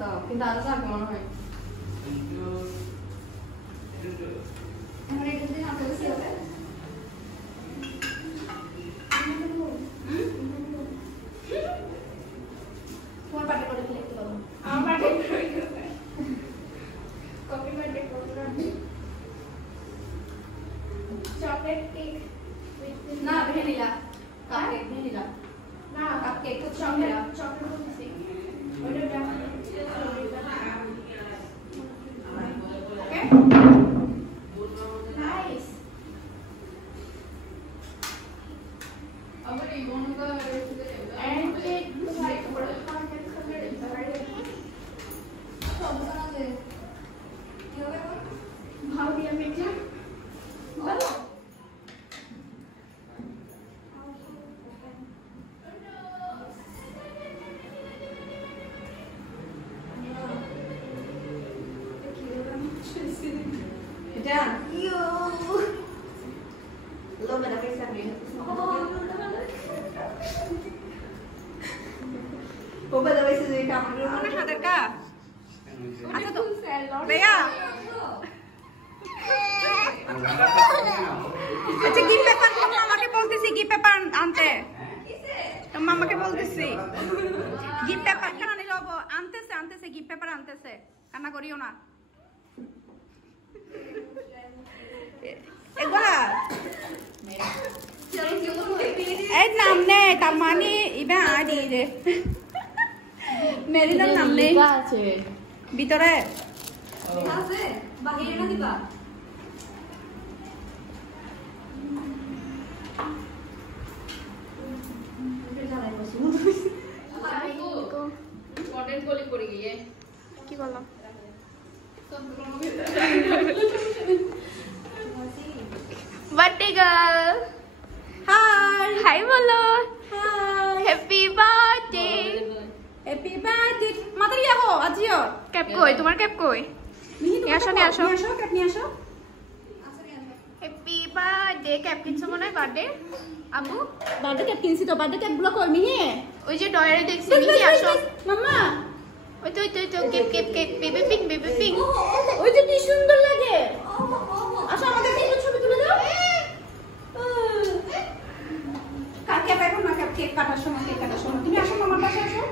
তো কিন্তু আজ আর মনে হয় আমরা এটা দিয়ে হাতে বসে হবে কোন পার্টি করে লিখতে পারবো আমার পার্টি করে কপি পার্টি করতে চকলেট কেক না ভ্যানিলা কাপকেক ভ্যানিলা না কাপকেক তো চকলেট চকলেট বলছি ওইটা ওকে নাইস আবার এই বনগা এন্ড কেক লাইক বড় কাপকেক খাবে সব বানাতে কি হবে ভালো দিয়ে মেখে ভালো এটা you lo me la pesa bien Papa da vez de camera una hater ka acha to beya আচ্ছা কি পেপার তো মামাকে বলতেছি কি পেপার আনতে তো মামাকে বলতেছি গিফট পেপার কেন আনি লব আনতেছে গিফট পেপার আনতেছে কান্না করিও না এগুলা এই নাম নেই তার মানে ইবা আদি রে মেরি নাম নেই আছে ভিতরে আছে বাহিরে না দিবা কন্টেন্ট বলি পড়ে গিয়ে কি বলো বার্থডে গার্ল হাই বলো হ্যাপি বার্থডে মাদার ইয়া হো আজিও ক্যাপ কই তোমার ক্যাপ কই নিয়ে আসো ক্যাপ নিয়ে আসো হ্যাপি বার্থডে ক্যাপ কিনছো মনে হয় বার্থডে আবু বার্থডে ক্যাপ কিনছি তো বার্থডে ক্যাপ গুলো কই মিহি ওই যে ডয়ারে দেখছি মিহি আসো মাম্মা ওই তো কেক বেবি পিঙ্ক ওই যে কি সুন্দর লাগে আসো আমাদের একটু ছবি তুলে দাও কাকে এখন না কেক কাটার সময় তুমি আসো আমার পাশে আসো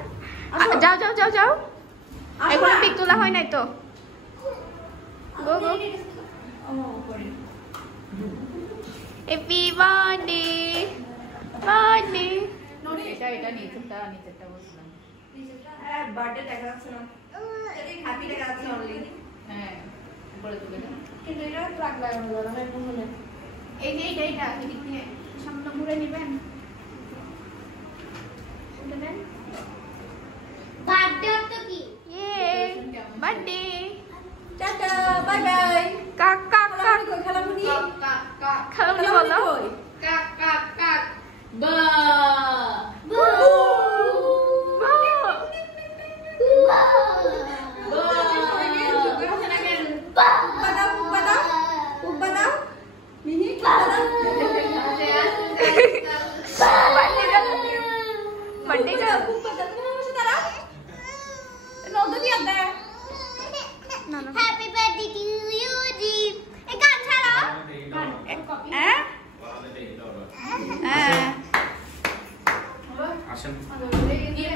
যাও এখন পিক তোলা হয় নাই তো গো হ্যাপি বার্থডে নরে এটা নিচেটা বলছিলাম বার্থডে দেখা যাচ্ছে না এই হ্যাপি দেখা যাচ্ছে অনলি হ্যাঁ বলে তুলে দাও কিন্তু এটা ট্রাক লাগানো যাবে না কোন মনে এই যে এটা এদিক দিয়ে সামনে ঘুরে নেবেন নেন বার্থডে তো কি বার্থডে টাটা বাই বাই কাক খালামুনি খালামুনি বলো কাক বা হ্যাপি বার্থডে টু ইউ জি এই গান ছাড়ো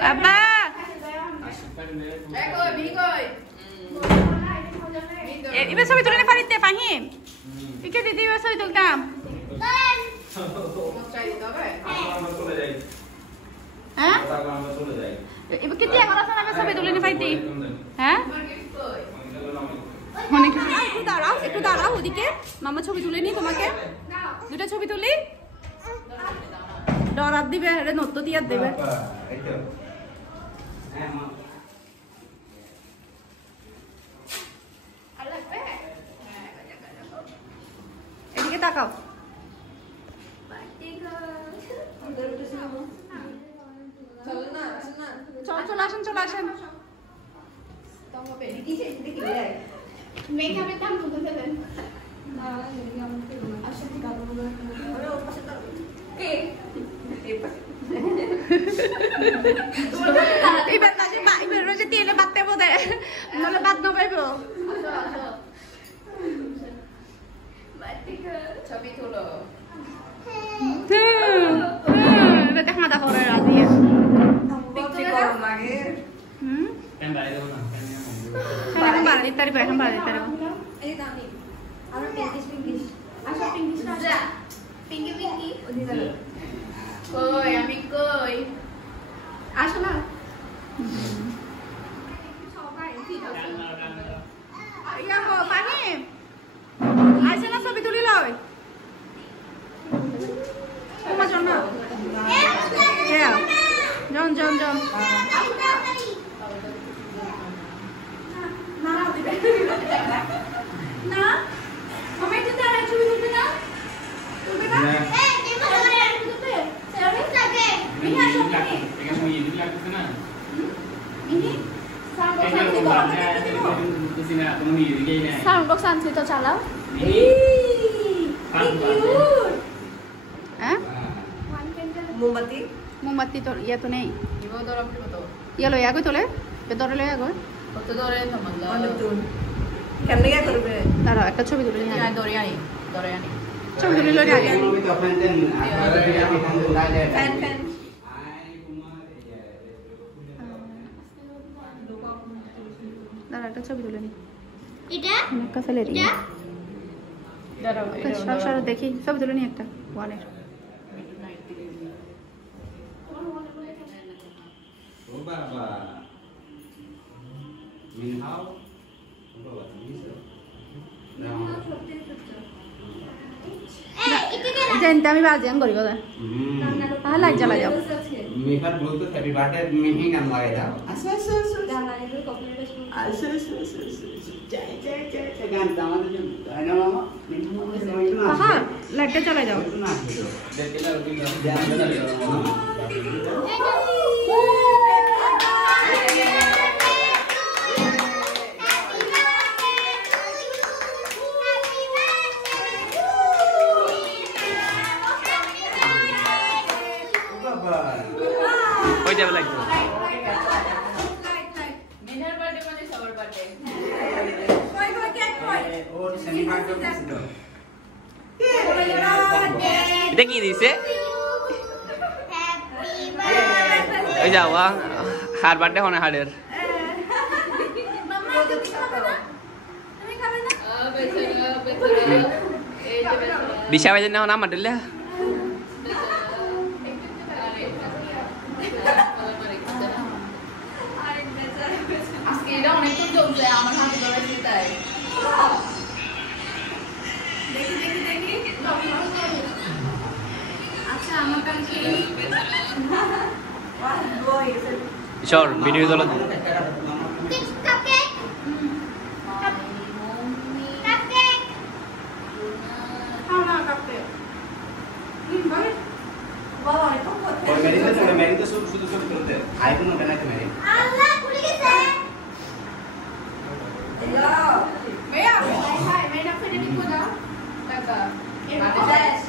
বাবা এবার ছবি তুলে পারিতে ফাহিম টিকে দিদি এবার ছবি তুলতাম হ্যাঁ এবার কেটে আমার সামনে ছবি তুলে নি পাইতি হ্যাঁ অনেক একটু দাঁড়াও ওদিকে মামা ছবি তুলে নি তোমাকে দুটো ছবি তুলি ডরাত দিবে রে নত্য দিয়ার দেবে এদিকে তাকাও চলে আসেন মেকআপের দাম কত দেবেন এবার রোজে তেলে বাড়তে বোধ নহলে বাদ নপাইব ছবি তুলো দেখা মাথা করে রাজি কেন বাইরে দেবো না এখন বাড়া দিতে পারবো এখন বাড়া দিতে পারবো কই আমি কই আসো না পানি আসে না ছবি তুলি লয় জন জন জন না আমি একটু দাঁড়াই ছবি তুলবে না তুলবে না সাউন্ড বক্স আনছি তো চালাও মোমবাতি মোমবাতি তো ইয়ে তো নেই ইবো দরম তো ইয়ে লই আগে তোলে ধরে লই আগে কত দরে তোমার কেমনে কে করবে দাঁড়াও একটা ছবি তুলে নিয়ে আমি দরে আনি ছবি তুলে লই আগে ফ্যান ফ্যান দাঁড়াও একটা ছবি তুলে নি এটা একটা ফেলে দিই দাঁড়াও সব সব দেখি ছবি তুলে নি একটা ওয়ালের ও বাবা মিনহাও ও বাবা নিছো না জানতে আমি বাজিয়ান করি কথা তাহলে লাগ জ্বালা যাও মেকার বলতো হ্যাপি বার্থডে মিহি গান লাগাই দাও আচ্ছা গান আমাদের যে গানা মামা হ্যাঁ লাইটটা চালা যাও না দেখলা কই যাবে লাগবে মিনার বার্থডে মানে সবার বার্থডে ওর সেমি বার্থডে ছিল এটা কি দিছে ওই যাও হার বার্থডে হনে হারের দিশা বাজে না নাম মারলে আজকে এটা অনেকক্ষণ চলছে আমার হাতে ধরেছি তাই আচ্ছা আমার কাছে সর ভিডিও চলো কাপকেক কাপকেক খাও না কাপে ওই মেরিতে শুধু শুধু করতে আইফোন ওটা নাকি মেরি আল্লাহ খুলে গেছে মেয়া হাই মেনা ফেলে নিকো দাও টাকা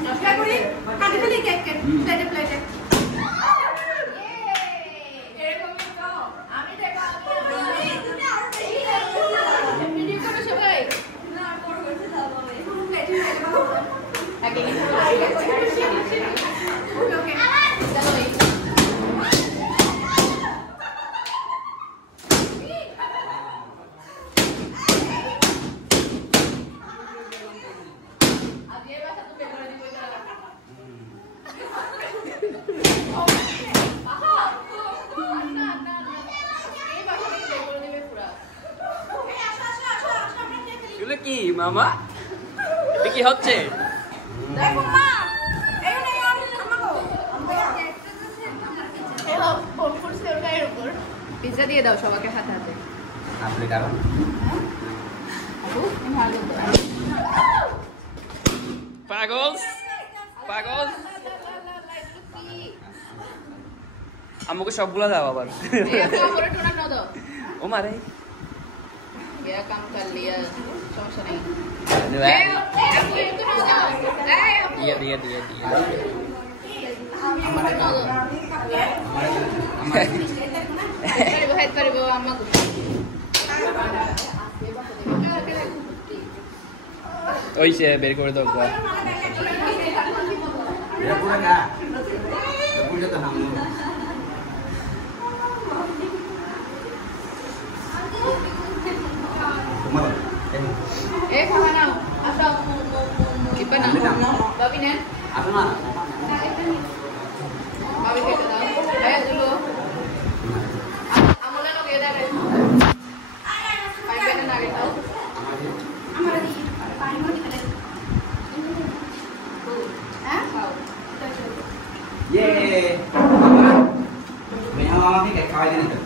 নষ্ট করি কাটি ফেলি কেক কেক প্লেটে প্লেটে এরকমই তো আমি দেখো ভিডিও করো সবাই না করব প্লেটে আগে ওকে এগুলো কি মামা এটা কি হচ্ছে দেখো মা এই নেই আমি আমাগো হ্যালো ফোন করছে ওর গায়ের উপর পিজ্জা দিয়ে দাও সবাইকে হাতে হাতে আপনি কারণ আপু আমি ভালো করব পাগল আমাকে সবগুলো দাও আবার করে টোনা না দাও ও মারে ये काम कर लिया समस्या नहीं দিয়ে हेल्प करिबो अम्मा को ওই সে বের করে দাও গা Ya pura ka. Pura to ham. Kumar. Khawa nào. Apa? Kita nak. Babi nen. Apa mana? Babi kita tahu. Ayo dulu. Amulan oke dah. Baik benar nak tahu. Amar di. Pani mau di mana? Ye. Mama. Meja mama ki kayak kawai ni tu.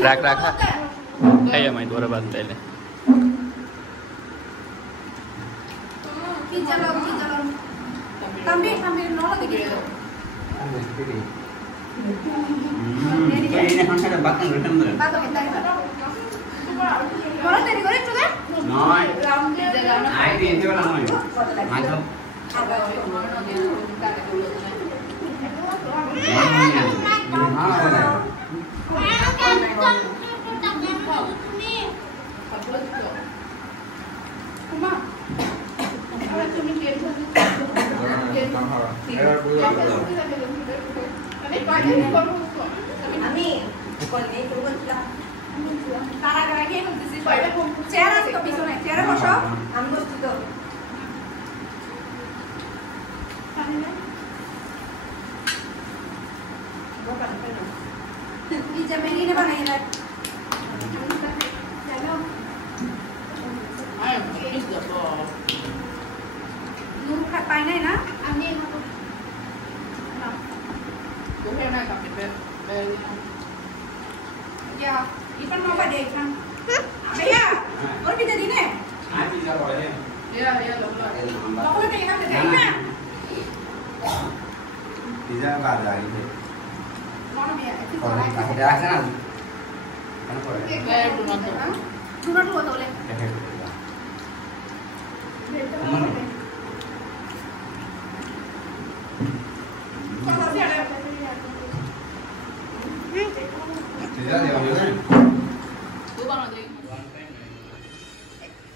Rak rak ha. Ayo main dua rabat tele. Ini kan ada bakal rekan tu. Noi. Ai di itu lah noi. Mantap. Ya, Ipan mau apa deh, Kang? Ayah, mau pindah di mana? Nanti saya boleh. Ya, loh. Mau boleh pindah ke mana? Bisa nggak ada ini? Mau dia? Kalau ada sana. Kan boleh. Dua boleh. Mana?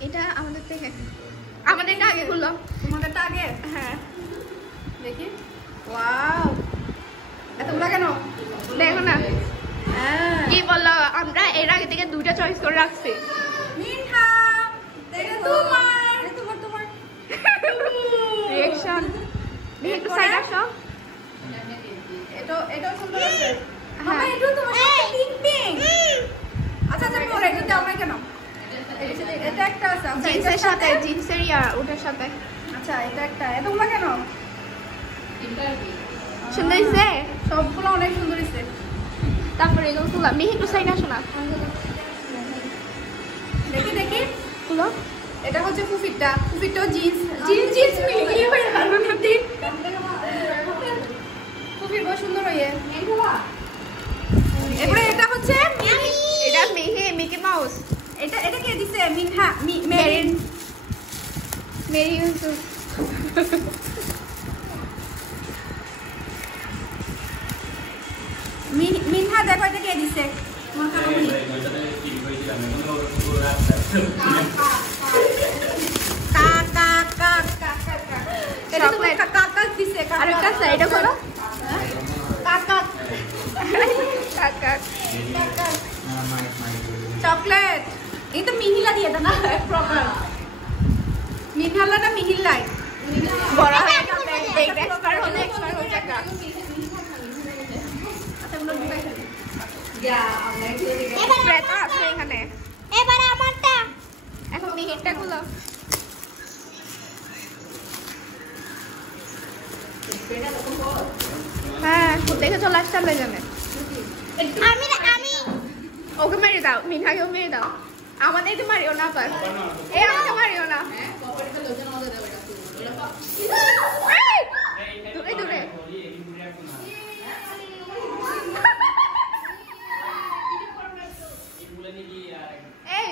এটা আমাদের থেকে আমাদেরটা আগে খুললাম তোমাদেরটা আগে হ্যাঁ দেখি wow এতগুলা কেন দেখো না হ্যাঁ কি বললো আমরা এর আগে থেকে দুইটা চয়েস করে রাখছি মিঠা দেখো তোমার তোমার রিঅ্যাকশন একটু সাইড আসো এটা সুন্দর আছে হ্যাঁ এটা তোমার সাথে পিঙ্ক পিঙ্ক আচ্ছা পরে এটা দাও না কেন এটা একটা আছে জিন্সের সাথে জিন্সের ওটার সাথে আচ্ছা এটা একটা এতগুলা কেন সুন্দর হয়েছে সবগুলো অনেক সুন্দর হয়েছে তারপরে এগুলো তুলা মিহি একটু সাইড আসো না দেখি তুলো এটা হচ্ছে ফুফিরটাও জিন্স মিলিয়ে হয়ে গেল নাকি ফুফির বহু সুন্দর হয়ে এবারে এটা হচ্ছে এটা মিকি মাউস এটা কে দিছে মিনহা মেরি ইউসুফ মিনহা দেখো এটা কে দিছে কাকা দিছে আর একটা সাইডে করো কাকা চকলেট এই তো মিহিলা দিয়ে দাও না প্রপার মিহিলাটা মিহিলাই বড় হয়ে যাবে এইটা এক্সপায়ার হলে এক্সপায়ার হয়ে যাবে আচ্ছা গুলো ঢুকাই ফেলি ব্রেতা আছে এখানে এবারে আমারটা এখন মিহিরটা গুলো হ্যাঁ দেখেছো লাস্ট টাইম জানে আমি ওকে মেরে দাও মিনহাকেও মেরে দাও আমাদেরকে মারিও না পার এই আমাকে মারিও না দূরে দূরে এই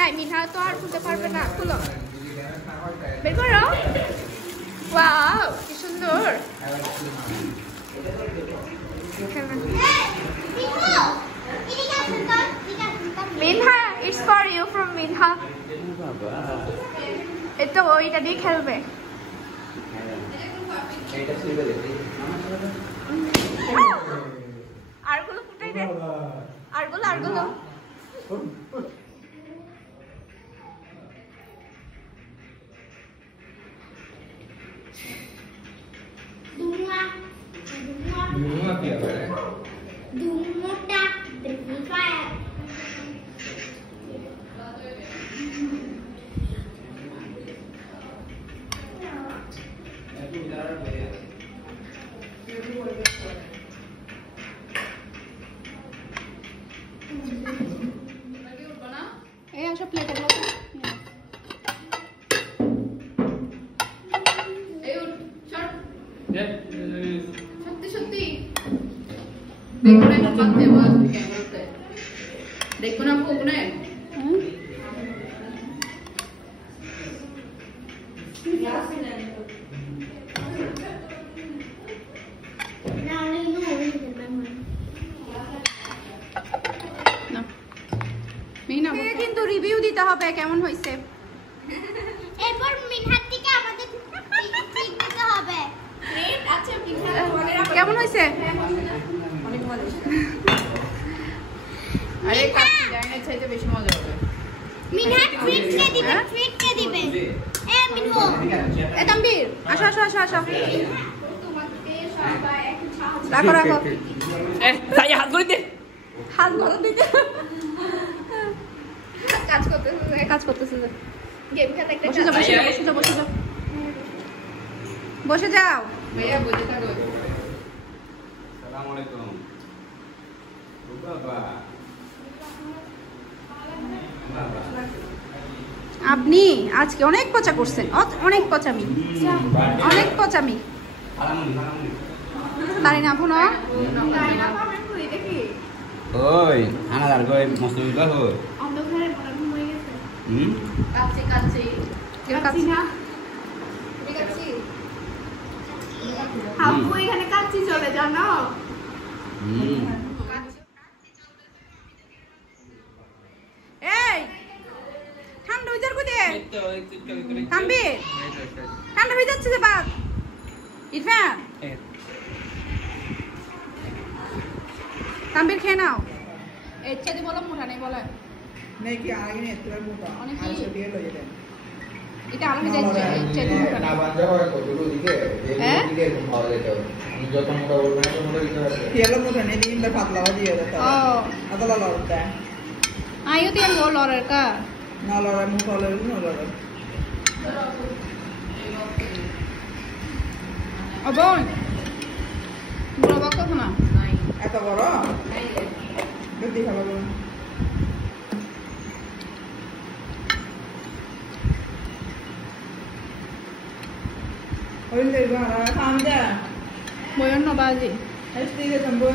নাই মিনহা তো আর খুলতে পারবে না খুলো বের করো ওয়াও কি সুন্দর মিনহা ইটস ফর ইউ ফ্রম মিনহা এটা ওইটা দিয়ে খেলবে আরগুলো ফুটাই দে আরগুলো Dunga क्या है? Dunga fire. এই আসো প্লেটে দাও এই উঠ চল সত্যি দেখো না বাচ্চা বাস ক্যামেরাতে দেখো না ফুক না কিন্তু রিভিউ দিতে হবে কেমন হয়েছে এরপর মিনহার থেকে আমাদের ঠিক দিতে হবে রেট আছে পিছনে কেমন হয়েছে অনেক মজা আরে কাচ্চি ডাইনের চাইতে বেশি মজা হবে মিনহার ট্রিট কে দিবে ট্রিট কে দিবে এ মিনহু এ তাম্বির আসো আসো আসো আসো তোমাকে সবাই একটু সাহায্য রাখো রাখো saya হাত করে দে হাত ধরো দিতে কাজ করতেছে গেম খেলতে একটা বসে যাও ভাইয়া বসে থাকো আসসালামু আলাইকুম বাবা আপনি আজকে অনেক পচা করছেন অনেক পচামি দাঁড়িয়ে না ফোন ওই আনাদার গই মস্ত বিবা হই কাচ্চি আব্বু এখানে কাচ্চি চলে জানো এই ঠান্ডা হয়ে যার কোথায় তাম্বি ঠান্ডা হয়ে যাচ্ছে যে বাঘ ইরফান তাম্বির খেয়ে নাও এর চাইতে বলো মোটা নেই বলে नहीं कि आगे नहीं तो मोटा आगे से डेढ़ हो जाता है এটা আলাদা যাচ্ছে এর চাইতে মোটা না নেই বান্ধা হয় কতগুলো দিকে হ্যাঁ? দিকে এরকম ভালো যেতে হবে আমি যত মোটা বলবো না তো মোটা দিতে হবে तेल मोटा नहीं दिन में पतला हो दिया जाता है ও अतला लौटता है আইও তেল বল লরের কা ना लौटा मोटा ले ना लौटा অবন বড় বাক কথা না ऐसा करो गद्दी खा लो और ले बाहर काम जा বয়ন নবাজি ऐसे ही संभव